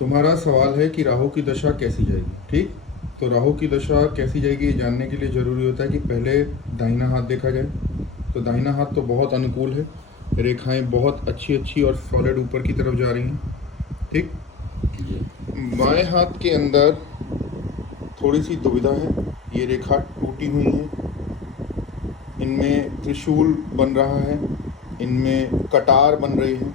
तुम्हारा सवाल है कि राहु की दशा कैसी जाएगी। ठीक, तो राहु की दशा कैसी जाएगी ये जानने के लिए ज़रूरी होता है कि पहले दाहिना हाथ देखा जाए। तो दाहिना हाथ तो बहुत अनुकूल है, रेखाएं बहुत अच्छी अच्छी और सॉलिड ऊपर की तरफ जा रही हैं। ठीक, बाएं हाथ के अंदर थोड़ी सी दुविधा है, ये रेखा टूटी हुई है, इनमें त्रिशूल बन रहा है, इनमें कटार बन रही है।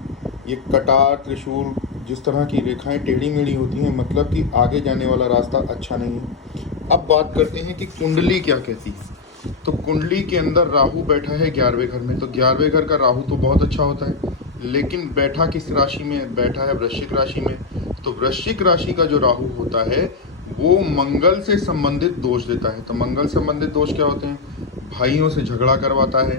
ये कटार त्रिशूल जिस तरह की रेखाएं टेढ़ी मेढ़ी होती हैं, मतलब कि आगे जाने वाला रास्ता अच्छा नहीं है। अब बात करते हैं कि कुंडली क्या कहती है। तो कुंडली के अंदर राहु बैठा है 11वें घर में। तो 11वें घर का राहु तो बहुत अच्छा होता है, लेकिन बैठा किस राशि में? बैठा है वृश्चिक राशि में। तो वृश्चिक राशि का जो राहु होता है वो मंगल से संबंधित दोष देता है। तो मंगल संबंधित दोष क्या होते हैं? भाइयों से झगड़ा करवाता है,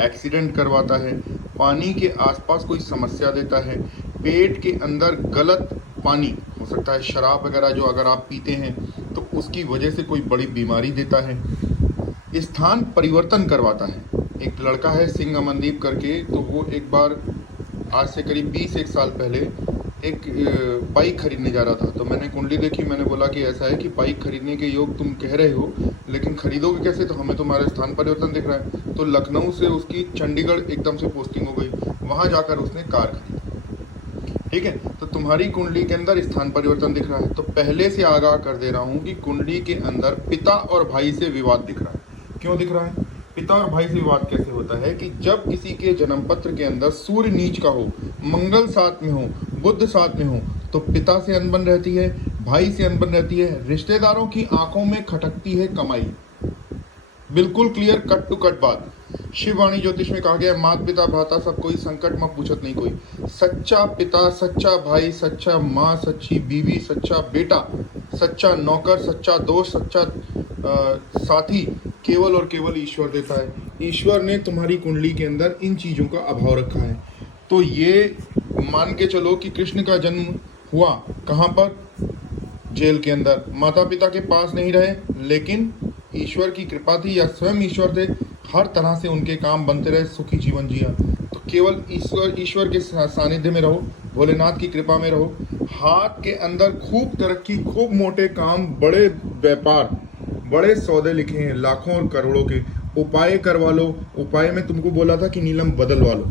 एक्सीडेंट करवाता है, पानी के आसपास कोई समस्या देता है, पेट के अंदर गलत पानी हो सकता है, शराब वगैरह जो अगर आप पीते हैं तो उसकी वजह से कोई बड़ी बीमारी देता है, स्थान परिवर्तन करवाता है। एक लड़का है सिंह अमनदीप करके, तो वो एक बार आज से करीब 20 साल पहले एक बाइक खरीदने जा रहा था। तो मैंने कुंडली देखी, मैंने बोला कि ऐसा है कि बाइक खरीदने के योग तुम कह रहे हो, लेकिन खरीदोगे कैसे? तो हमें तुम्हारा स्थान परिवर्तन दिख रहा है। तो लखनऊ से उसकी चंडीगढ़ एकदम से पोस्टिंग हो गई, वहाँ जाकर उसने कार खरीदी। ठीक है, तो तुम्हारी कुंडली के अंदर स्थान परिवर्तन दिख रहा है। तो पहले से आगाह कर दे रहा हूँ कि कुंडली के अंदर पिता और भाई से विवाद दिख रहा है। क्यों दिख रहा है? पिता और भाई से विवाद कैसे होता है कि जब किसी के जन्म पत्र के अंदर सूर्य नीच का हो, मंगल साथ में हो, बुध साथ में हो, तो पिता से अनबन रहती है, भाई से अनबन रहती है, रिश्तेदारों की आंखों में खटकती है कमाई। बिल्कुल क्लियर, कट टू कट बात। शिववाणी ज्योतिष में कहा गया है, माता पिता भ्राता सब कोई, संकट में पूछत नहीं कोई। सच्चा पिता, सच्चा भाई, सच्चा माँ, सच्ची बीवी, सच्चा बेटा, सच्चा नौकर, सच्चा दोस्त, सच्चा साथी केवल और केवल ईश्वर देता है। ईश्वर ने तुम्हारी कुंडली के अंदर इन चीजों का अभाव रखा है। तो ये मान के चलो कि कृष्ण का जन्म हुआ कहाँ पर? जेल के अंदर। माता पिता के पास नहीं रहे, लेकिन ईश्वर की कृपा थी या स्वयं ईश्वर थे, हर तरह से उनके काम बनते रहे, सुखी जीवन जिया। तो केवल ईश्वर के सानिध्य में रहो, भोलेनाथ की कृपा में रहो। हाथ के अंदर खूब तरक्की, खूब मोटे काम, बड़े व्यापार, बड़े सौदे लिखे हैं लाखों और करोड़ों के। उपाय करवा लो। उपाय में तुमको बोला था कि नीलम बदलवा लो,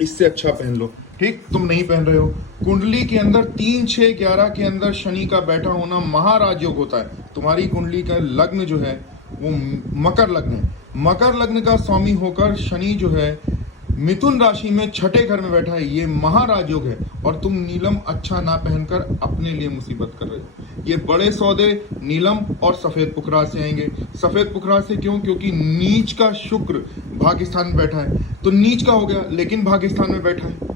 इससे अच्छा पहन लो। ठीक, तुम नहीं पहन रहे हो। कुंडली के अंदर 3, 6, 11 के अंदर शनि का बैठा होना महाराज योग होता है। तुम्हारी कुंडली का लग्न जो है वो मकर लग्न है। मकर लग्न का स्वामी होकर शनि जो है मिथुन राशि में 6ठे घर में बैठा है, ये महाराज योग है। और तुम नीलम अच्छा ना पहनकर अपने लिए मुसीबत कर रहे हो। ये बड़े सौदे नीलम और सफेद पुखराज से आएंगे। सफेद पुखराज से क्यों? क्योंकि नीच का शुक्र भाग्यस्थान में बैठा है। तो नीच का हो गया, लेकिन भाग्यस्थान में बैठा है,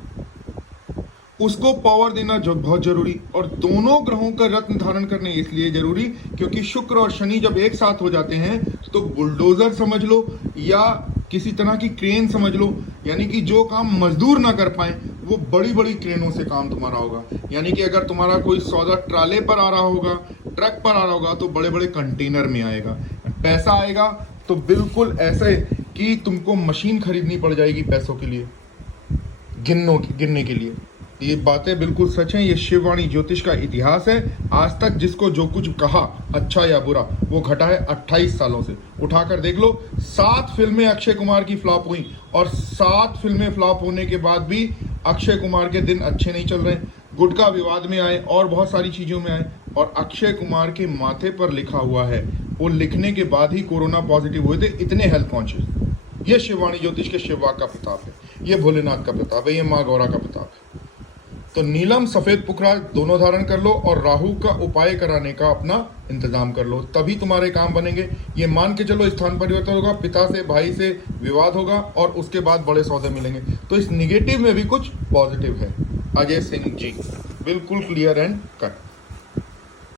उसको पावर देना जो बहुत जरूरी। और दोनों ग्रहों का रत्न धारण करने इसलिए जरूरी क्योंकि शुक्र और शनि जब एक साथ हो जाते हैं तो बुलडोजर समझ लो या किसी तरह की क्रेन समझ लो, यानी कि जो काम मजदूर ना कर पाए वो बड़ी बड़ी क्रेनों से काम तुम्हारा होगा। यानी कि अगर तुम्हारा कोई सौदा ट्राले पर आ रहा होगा, ट्रक पर आ रहा होगा, तो बड़े बड़े कंटेनर में आएगा। पैसा आएगा तो बिल्कुल ऐसे कि तुमको मशीन खरीदनी पड़ जाएगी पैसों के लिए, गिनने के लिए। ये बातें बिल्कुल सच हैं। ये शिववाणी ज्योतिष का इतिहास है। आज तक जिसको जो कुछ कहा, अच्छा या बुरा, वो घटा है 28 सालों से। उठाकर देख लो, 7 फिल्में अक्षय कुमार की फ्लॉप हुई और 7 फिल्में फ्लॉप होने के बाद भी अक्षय कुमार के दिन अच्छे नहीं चल रहे। गुटखा विवाद में आए और बहुत सारी चीजों में आए, और अक्षय कुमार के माथे पर लिखा हुआ है, वो लिखने के बाद ही कोरोना पॉजिटिव हुए थे, इतने हेल्थ कॉन्शियस। ये शिववाणी ज्योतिष के शिववाक का प्रताप है, ये भोलेनाथ का प्रताप है, ये माँ गौरा का प्रताप है। तो नीलम सफेद पुखराज दोनों धारण कर लो और राहु का उपाय कराने का अपना इंतजाम कर लो, तभी तुम्हारे काम बनेंगे। ये मान के चलो स्थान परिवर्तन होगा, पिता से भाई से विवाद होगा और उसके बाद बड़े सौदे मिलेंगे। तो इस निगेटिव में भी कुछ पॉजिटिव है। अजय सिंह जी, बिल्कुल क्लियर एंड कट।